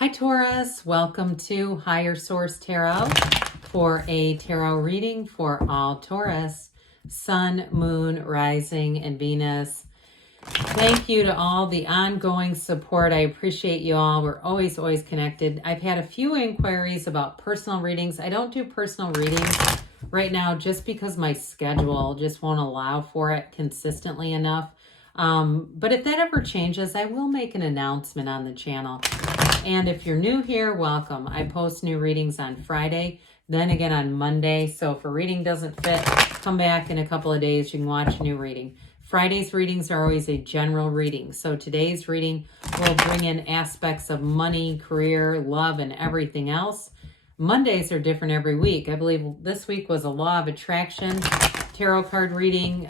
Hi Taurus, welcome to Higher Source Tarot for a tarot reading for all Taurus, Sun, Moon, Rising, and Venus. Thank you to all the ongoing support. I appreciate you all. We're always connected. I've had a few inquiries about personal readings. I don't do personal readings right now just because my schedule just won't allow for it consistently enough. But if that ever changes, I will make an announcement on the channel. And if you're new here, welcome. I post new readings on Friday, then again on Monday. So if a reading doesn't fit, come back in a couple of days. You can watch a new reading. Friday's readings are always a general reading. So today's reading will bring in aspects of money, career, love, and everything else. Mondays are different every week. I believe this week was a law of attraction tarot card reading.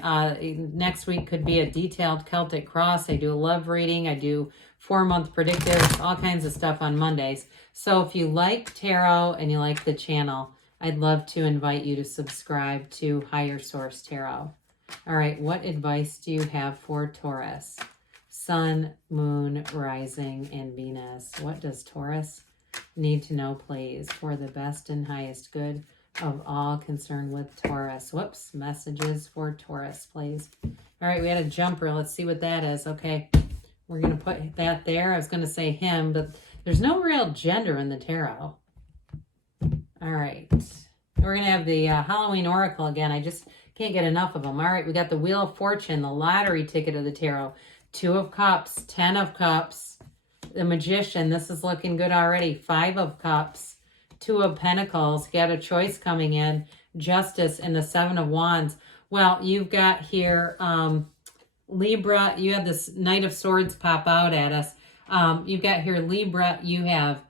Next week could be a detailed Celtic cross. I do a love reading. I do 4-month predictors, all kinds of stuff on Mondays. So if you like tarot and you like the channel, I'd love to invite you to subscribe to Higher Source Tarot. All right, what advice do you have for Taurus? Sun, Moon, Rising, and Venus. What does Taurus need to know, please, for the best and highest good of all concerned with Taurus? Whoops, messages for Taurus, please. All right, we had a jumper. Let's see what that is. Okay, we're going to put that there. I was going to say him, but there's no real gender in the tarot. All right, we're going to have the Halloween Oracle again. I just can't get enough of them. All right, we got the Wheel of Fortune, the lottery ticket of the tarot, 2 of Cups, 10 of Cups, the Magician. This is looking good already. 5 of Cups, 2 of Pentacles. You got a choice coming in. Justice and the 7 of Wands. Well, you've got here Libra. You have this Knight of Swords pop out at us. You've got here Libra. You have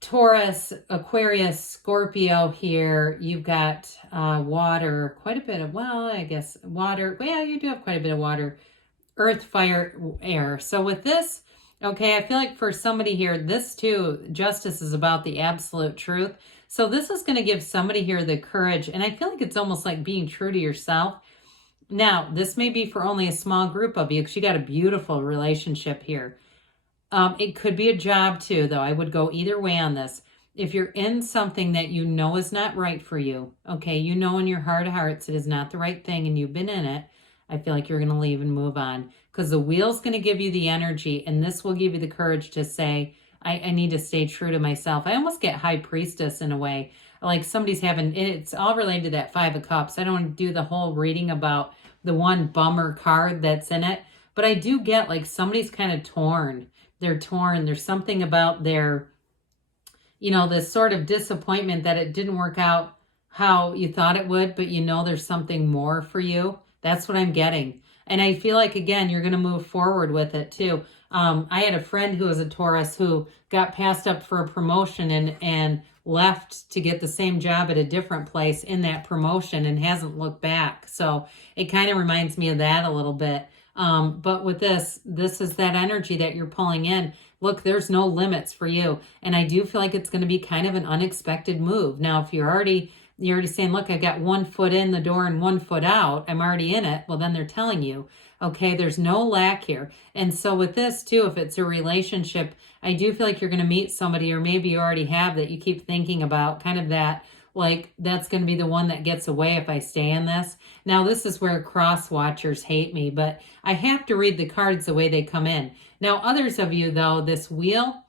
Taurus, Aquarius, Scorpio here. You've got water, quite a bit of, well, I guess water. Well, you do have quite a bit of water. Earth, fire, air. So with this, okay, I feel like for somebody here, this too, justice is about the absolute truth. So this is going to give somebody here the courage. And I feel like it's almost like being true to yourself. Now, this may be for only a small group of you because you got a beautiful relationship here. It could be a job too, though. I would go either way on this. If you're in something that you know is not right for you, okay, you know in your heart of hearts it is not the right thing and you've been in it, I feel like you're going to leave and move on because the wheel's going to give you the energy and this will give you the courage to say, I need to stay true to myself. I almost get High Priestess in a way. Like somebody's having, it's all related to that 5 of Cups. I don't want to do the whole reading about the one bummer card that's in it, but I do get like somebody's kind of torn. They're torn. There's something about their, you know, this sort of disappointment that it didn't work out how you thought it would, but you know there's something more for you. That's what I'm getting. And I feel like, again, you're going to move forward with it too. I had a friend who was a Taurus who got passed up for a promotion and left to get the same job at a different place in that promotion and hasn't looked back. So it kind of reminds me of that a little bit. But with this is that energy that you're pulling in. Look, there's no limits for you. And I do feel like it's going to be kind of an unexpected move. Now, if you're already saying, look, I got 1 foot in the door and 1 foot out, I'm already in it. Well, then they're telling you, okay, there's no lack here. And so with this too, if it's a relationship, I do feel like you're going to meet somebody, or maybe you already have, that you keep thinking about, kind of that, like, that's going to be the one that gets away if I stay in this. Now, this is where cross watchers hate me, but I have to read the cards the way they come in. Now, others of you, though, this wheel,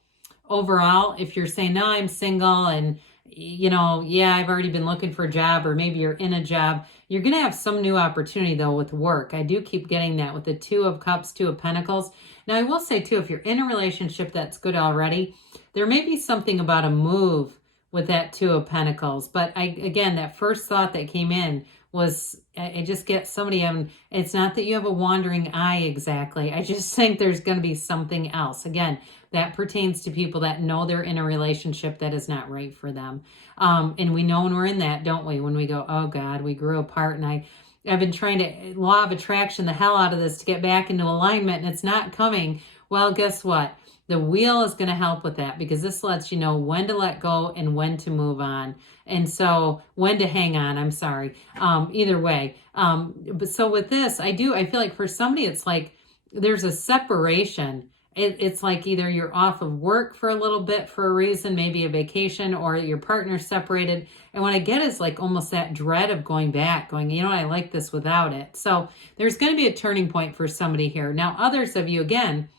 overall, if you're saying, no, I'm single and, you know, yeah, I've already been looking for a job, or maybe you're in a job, you're going to have some new opportunity, though, with work. I do keep getting that with the 2 of Cups, 2 of Pentacles. Now, I will say, too, if you're in a relationship that's good already, there may be something about a move with that 2 of Pentacles. But again, that first thought that came in was, I just get somebody having, it's not that you have a wandering eye exactly. I just think there's going to be something else. Again, that pertains to people that know they're in a relationship that is not right for them. And we know when we're in that, don't we? When we go, oh God, we grew apart and I've been trying to law of attraction the hell out of this to get back into alignment and it's not coming. Well, guess what? The wheel is going to help with that because this lets you know when to let go and when to move on. And so when to hang on, I'm sorry. Either way. But so with this, I feel like for somebody, it's like there's a separation it's like either you're off of work for a little bit for a reason, maybe a vacation, or your partner's separated. And what I get is like almost that dread of going back, going, you know, I like this without it. So there's going to be a turning point for somebody here. Now, others of you, again,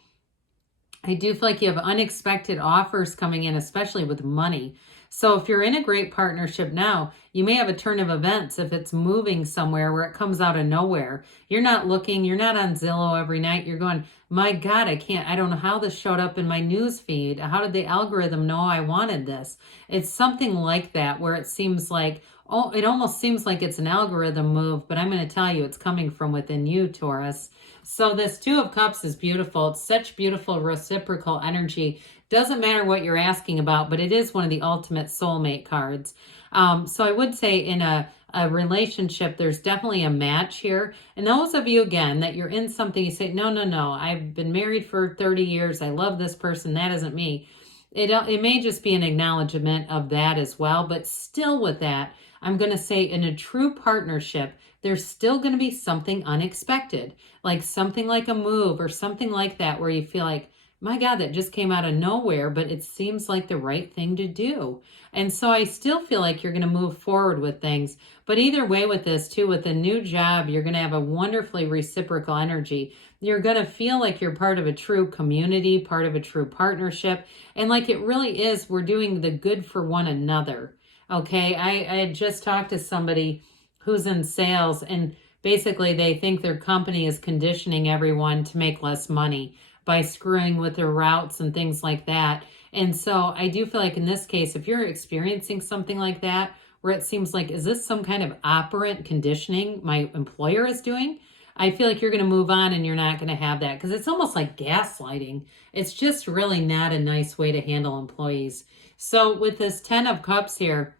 I do feel like you have unexpected offers coming in, especially with money. So if you're in a great partnership now, you may have a turn of events if it's moving somewhere where it comes out of nowhere. You're not looking, you're not on Zillow every night. You're going, my God, I don't know how this showed up in my news feed. How did the algorithm know I wanted this? It's something like that where it seems like, oh, it almost seems like it's an algorithm move, but I'm going to tell you it's coming from within you, Taurus. So this Two of Cups is beautiful. It's such beautiful reciprocal energy. Doesn't matter what you're asking about, but it is one of the ultimate soulmate cards. So I would say in a relationship, there's definitely a match here. And those of you, again, that you're in something, you say, no, I've been married for 30 years. I love this person. That isn't me. It may just be an acknowledgement of that as well. But still with that, I'm going to say in a true partnership, there's still going to be something unexpected, like something like a move or something like that where you feel like, my God, that just came out of nowhere, but it seems like the right thing to do. And so I still feel like you're going to move forward with things. But either way with this too, with a new job, you're going to have a wonderfully reciprocal energy. You're going to feel like you're part of a true community, part of a true partnership. And like it really is, we're doing the good for one another. Okay, I had just talked to somebody who's in sales, and basically they think their company is conditioning everyone to make less money by screwing with their routes and things like that. And so I do feel like in this case, if you're experiencing something like that, where it seems like, is this some kind of operant conditioning my employer is doing? I feel like you're going to move on and you're not going to have that, because it's almost like gaslighting. It's just really not a nice way to handle employees. So with this 10 of Cups here,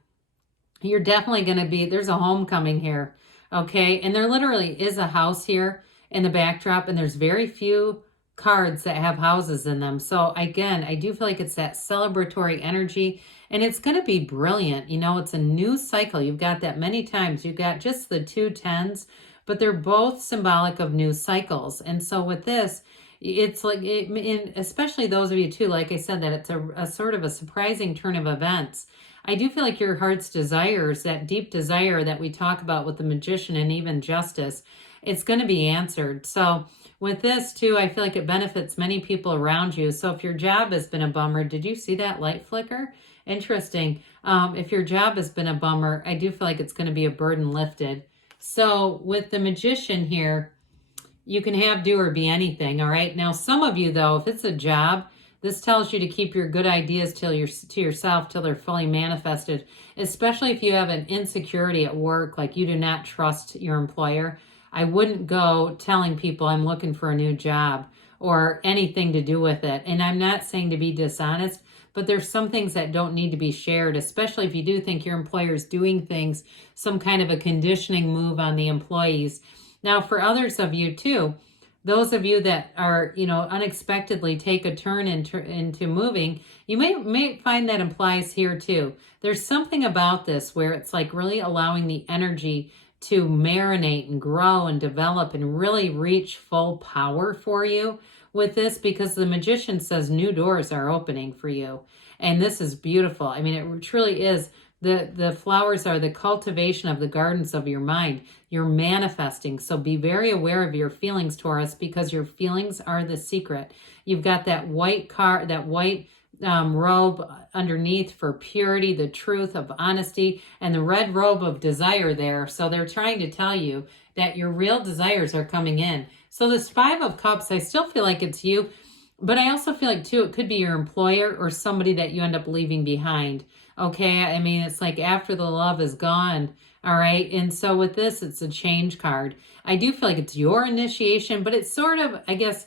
you're definitely going to be, there's a homecoming here, okay? And there literally is a house here in the backdrop, and there's very few cards that have houses in them. So again, I do feel like it's that celebratory energy, and it's going to be brilliant. You know, it's a new cycle. You've got that many times. You've got just the 2 10s, but they're both symbolic of new cycles. And so with this, it's like, especially those of you too, like I said, that it's a sort of a surprising turn of events. I do feel like your heart's desires, that deep desire that we talk about with the Magician and even Justice, it's going to be answered. So with this too, I feel like it benefits many people around you. So if your job has been a bummer, did you see that light flicker? Interesting. If your job has been a bummer, I do feel like it's going to be a burden lifted. So with the Magician here, you can have, do, or be anything. All right. Now, some of you though, if it's a job, this tells you to keep your good ideas to yourself till they're fully manifested, especially if you have an insecurity at work, like you do not trust your employer. I wouldn't go telling people I'm looking for a new job or anything to do with it. And I'm not saying to be dishonest, but there's some things that don't need to be shared, especially if you do think your employer is doing things, some kind of a conditioning move on the employees. Now, for others of you too, those of you that are, you know, unexpectedly take a turn into moving, you may find that applies here too. There's something about this where it's like really allowing the energy to marinate and grow and develop and really reach full power for you with this, because the Magician says new doors are opening for you. And this is beautiful. I mean, it truly is. The flowers are the cultivation of the gardens of your mind. You're manifesting. So be very aware of your feelings, Taurus, because your feelings are the secret. You've got that white robe underneath for purity, the truth of honesty, and the red robe of desire there. So they're trying to tell you that your real desires are coming in. So this 5 of Cups, I still feel like it's you, but I also feel like too, it could be your employer or somebody that you end up leaving behind. Okay, I mean, it's like after the love is gone, all right? And so with this, it's a change card. I do feel like it's your initiation, but it's sort of, I guess,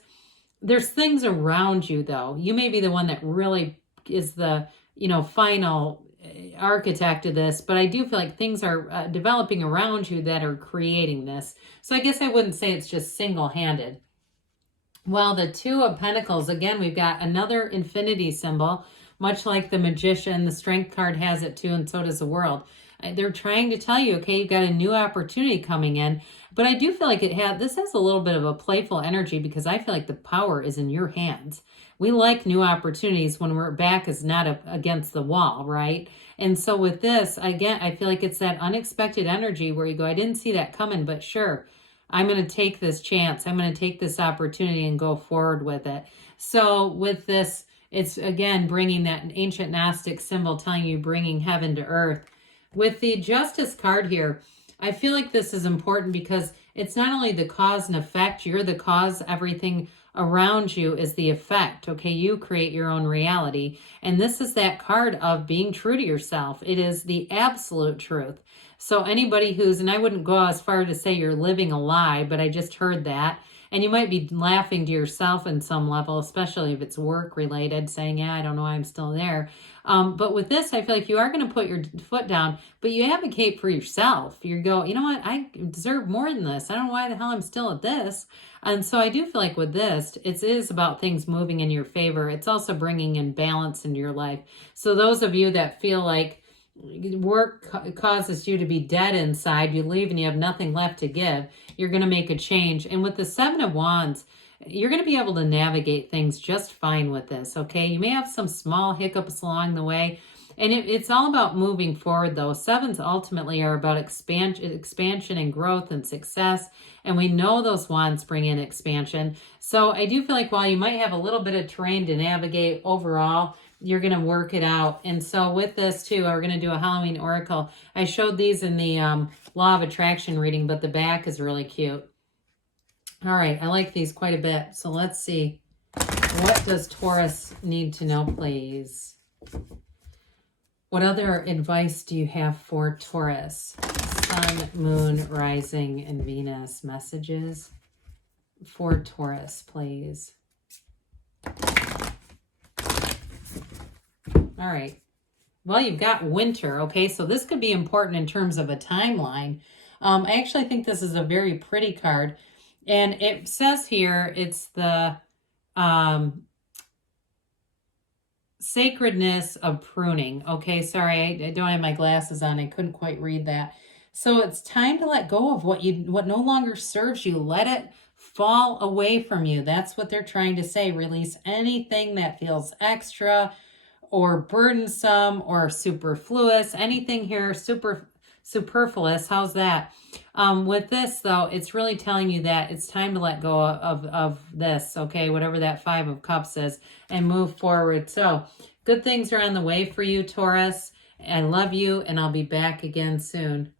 there's things around you, though. You may be the one that really is the, you know, final architect of this, but I do feel like things are developing around you that are creating this. So I guess I wouldn't say it's just single-handed. Well, the 2 of Pentacles, again, we've got another infinity symbol. Much like the Magician, the Strength card has it too, and so does the World. They're trying to tell you, okay, you've got a new opportunity coming in. But I do feel like this has a little bit of a playful energy, because I feel like the power is in your hands. we like new opportunities when our back is not against the wall, right? And so with this, again, I feel like it's that unexpected energy where you go, I didn't see that coming, but sure, I'm going to take this chance. I'm going to take this opportunity and go forward with it. So with this, it's again bringing that ancient Gnostic symbol telling you bringing heaven to earth. With the Justice card here, I feel like this is important because it's not only the cause and effect, you're the cause, everything around you is the effect, okay? You create your own reality. And this is that card of being true to yourself. It is the absolute truth. So anybody who's, and I wouldn't go as far to say you're living a lie, but I just heard that. And you might be laughing to yourself in some level, especially if it's work related, saying, yeah, I don't know why I'm still there. But with this, I feel like you are going to put your foot down, but you advocate for yourself. You go, you know what? I deserve more than this. I don't know why the hell I'm still at this. And so I do feel like with this, it is about things moving in your favor. It's also bringing in balance into your life. So those of you that feel like work causes you to be dead inside, you leave and you have nothing left to give, you're going to make a change. And with the Seven of Wands, you're going to be able to navigate things just fine with this, okay? You may have some small hiccups along the way, and it's all about moving forward, though. Sevens ultimately are about expansion and growth and success, and we know those wands bring in expansion. So I do feel like while you might have a little bit of terrain to navigate, overall, you're going to work it out. And so with this, too, we're going to do a Halloween oracle. I showed these in the Law of Attraction reading, but the back is really cute. All right, I like these quite a bit. So let's see. What does Taurus need to know, please? What other advice do you have for Taurus? Sun, Moon, Rising, and Venus messages for Taurus, please. All right. Well, you've got winter, okay? So this could be important in terms of a timeline. I actually think this is a very pretty card. And it says here, it's the sacredness of pruning. Okay, sorry, I don't have my glasses on. I couldn't quite read that. So it's time to let go of what no longer serves you. Let it fall away from you. That's what they're trying to say. Release anything that feels extra or burdensome or superfluous. Anything here superfluous. How's that? With this, though, it's really telling you that it's time to let go of this, okay, whatever that Five of Cups is, and move forward. So good things are on the way for you, Taurus. I love you, and I'll be back again soon.